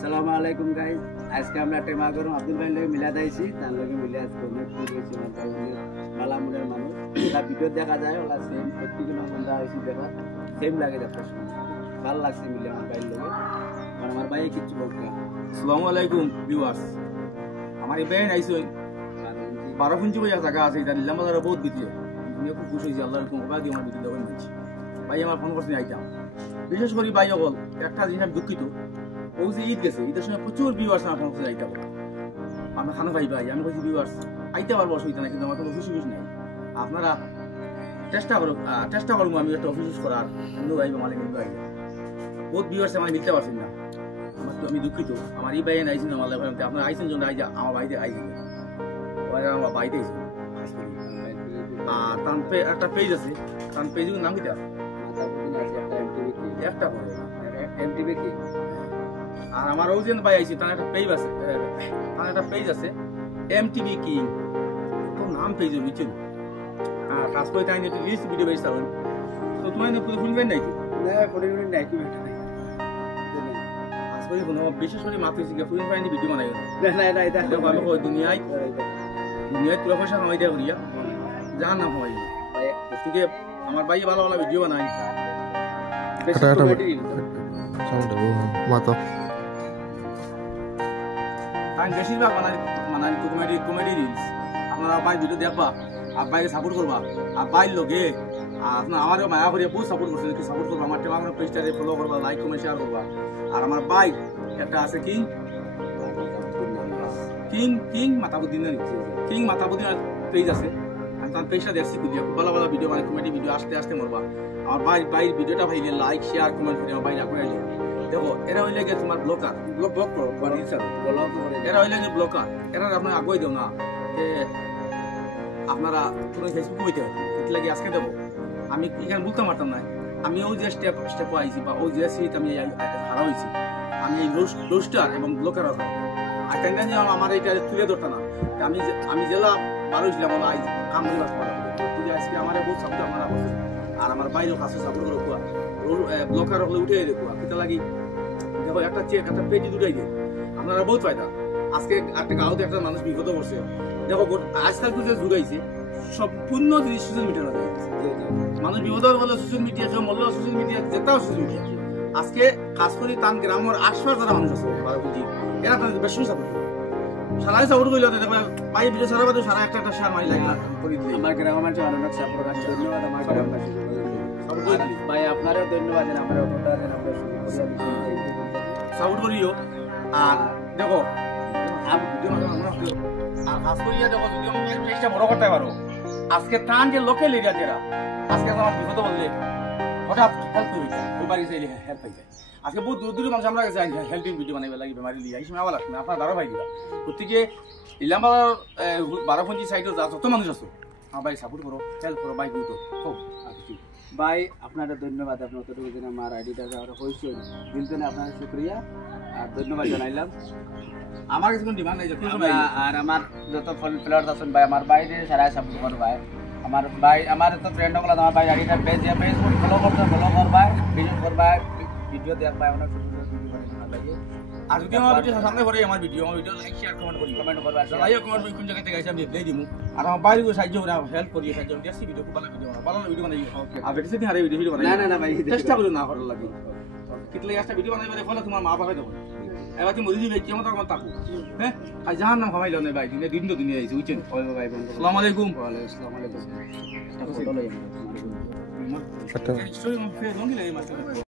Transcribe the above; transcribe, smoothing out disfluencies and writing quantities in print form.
আসসালামু আলাইকুম গাইস, আজকে আমরা টেমা গরম আব্দুল ভাই লগে মিলা দাইছি, তার লগে মিলে আজকে অনেক খুশি হয়েছি। মালামুনের মানুষ এটা ভিডিও দেখা যায়, ওলা সেম প্রত্যেক বন্ধা হয়েছি দেখা সেম লাগে, দেখতে ভালো লাগছে মিলে আমার ভাইয়ের লগে। আমার ভাই কিছু বলতে। আসসালামু আলাইকুম ভিউয়ার্স, আমার এই বেন আইসই 12 ইঞ্চি বইয়া জায়গা আছে, এটা নিলাম বাজারে বহুত বিক্রি হয়। আমি খুব খুশি হয়েছি, আল্লাহর কোন দিয়ে আমার বিক্রি দেবেন মানছি। ভাই আমার ফোন করছেন আইতাম, বিশেষ করে ভাই বল একটা জিনিস আমি দুঃখিত, ও যে ঈদ গেছে, ঈদের সময় প্রচুর ভিউয়ার্স আমার ফোন করছে আইতাম, আমরা খানা ভাই ভাই আমি বলছি ভিউয়ার্স আইতে পারবো, অসুবিধা নাই, কিন্তু আমার কোনো অফিস নেই। আপনারা চেষ্টা করবো আমি একটা অফিস করার, কিন্তু ভাই মালিক কিন্তু আইবে বহুত ভিউয়ার্স আমার নিতে পারছেন না, আমি দুঃখিত। আমার এই বাইরে আইসেন আমার লাইফ, আপনার আইসেন জন্য আইজা আমার বাড়িতে আইসেন, আমার বাড়িতে আইসেন। আর তার একটা পেজ আছে, তার পেজের নাম কি একটা এমটিভি কি। আর আমার ওজন ভাই আইসি, তার একটা পেজ আছে এমটিভি কিং, তো নাম পেজ বুঝছেন। আর কাজ করে তাই একটু লিস্ট ভিডিও বেশ থাকবেন, তো তোমার শুনবেন নাই তো নাই কি বিশেষ করে মাত্র ফুল পাইনি ভিডিও বানাই দুনিয়ায় তুলা পয়সা কামাই দেওয়া করিয়া জান না হয় গতিকে আমার ভাই ভালো ভালো ভিডিও বানাই। বেশিরভাগ বানাই কমেডি রিলস, আপনারা ভাই ভিডিও দেখবা আর ভাইকে সাপোর্ট করবা, আর ভাইয়ের লগে আপনার আমারও মায়া করিয়া বহুত সাপোর্ট করছে, সাপোর্ট করবা আমার টেমা পেজটারে ফলো করবা, লাইক কমেন্ট শেয়ার করবা। আর আমার বাইক একটা আছে কিং মাতাবুদ্দিন পেজ আছে, তার পেজটা দেখছি খুঁজিয়া খুব ভালো ভালো ভিডিও মানে কমেডি ভিডিও আসতে মরবা। আমার বাইর ভিডিওটা ভাইলে লাইক শেয়ার কমেন্ট করে আমার বাইরে আগে দেখো, এরা হইলে গিয়ে তোমার ব্লকার এরা হইলে গিয়ে ব্লকার, এরা আপনার আগুয়াই দেও না যে আপনারা কোনো ফেসবুক হইতে হয় লাগে আজকে দেবো। আমি এখানে বলতে পারতাম না, আমি ওই যে স্টেপ আইছি বা ওই যে সিট আমি হারা হয়েছি, আমি এই রোস্টার এবং ব্লকার আর কেন আমার এইটা তুলে ধরতা না। আমি জেলা বার হয়েছিলাম কাম আজকে আমার বহুত সাপোর্ট আপনারা করছে, আর আমার বাইরেও কাছে সাপোর্ট করে কুয়া ব্লকার হলে উঠে দেখুয়া এটা লাগি দেখো একটা পেজ দুটাই দিয়ে আপনারা বহুত ফায়দা। আজকে একটা গাঁওতে একটা মানুষ বিপদ করছে, দেখো আজকাল যে যুগাইছে সম্পূর্ণ জিনিস সোশ্যাল মিডিয়া লাগে, মানুষ বিপদ বলে সোশ্যাল মিডিয়া, কেউ মরলেও সোশ্যাল মিডিয়া, যেটাও সোশ্যাল মিডিয়া। আজকে কাজ করি তান গ্রামের আশপাশ যারা মানুষ আছে এরা বেশি সাপোর্ট সারাই সাপোর্ট করলে দেখো ভাই ভিডিও সারা বাদে সারা একটা শেয়ার মারি লাইক করে দিই। আমার গ্রামের মানুষ অনেক সাপোর্ট আছে, ধন্যবাদ আমার গ্রামবাসী ভাই, আপনারও ধন্যবাদ আমরা সাপোর্ট করিও। আর দেখো কাজ করিয়া দেখো যদি আমার পেজটা বড় করতে পারো, আজকে তান যে লোকাল এরিয়া যারা আজকে আমার বিপদ বললে হঠাৎ হেল্প করে ওই বাড়ি চাইলে হেল্প পাই যায়। আজকে বহুত দূর দূরের মানুষ আমরা কাছে হেল্পিং ভিডিও বানাইবে লাগে, বেমারি লিয়ে এই সময় আবার লাগবে আপনার দ্বারা ভাই দিবা। গতিকে ইলামবাজার 12 সাইডে যা যত মানুষ আছো আমার ভাই সাপোর্ট করো, হেল্প করো, ভাই গুরুত্ব হোক। ভাই আপনাদের ধন্যবাদ, আপনার কতটুকু দিন আমার আইডিটা হয়েছে দিলতে আপনার শুক্রিয়া আর ধন্যবাদ জানাইলাম। আমার কাছে কোনো ডিমান্ড নাই, আর আমার যত প্লেয়ার আছেন ভাই আমার বাইরে সারা সাপোর্ট করো ভাই। আমার তো ফ্রেন্ড হল আমার ভাই আইডিটা পেজ ফলো করবা, ভিডিও করবা, ভিডিও দেখবা, অনেক আর যদি আমার ভিডিও সামনে পড়ে আমার ভিডিও লাইক শেয়ার কমেন্ট করবা, লাইক কমেন্ট কোন জায়গা থেকে আইছে আমি দেই দিমু। আর আমার বাইরে সাহায্য করে হেল্প করি, সাহায্য দেখছি ভিডিও খুব ভালো ভিডিও বানাই। আর বেশি দিন হারে ভিডিও বানাই না ভাই চেষ্টা করি না করার লাগে, কিতলে একটা ভিডিও বানাইবারে ফলে তোমার মা বাবা দেবো এবার তুমি মরি দিবে কেমন তখন তাকু হ্যাঁ আর জাহান নাম খামাইল না ভাই, দিন তো দুনিয়া আইছে বুঝছেন। আসসালামু আলাইকুম। ওয়ালাইকুম আসসালাম।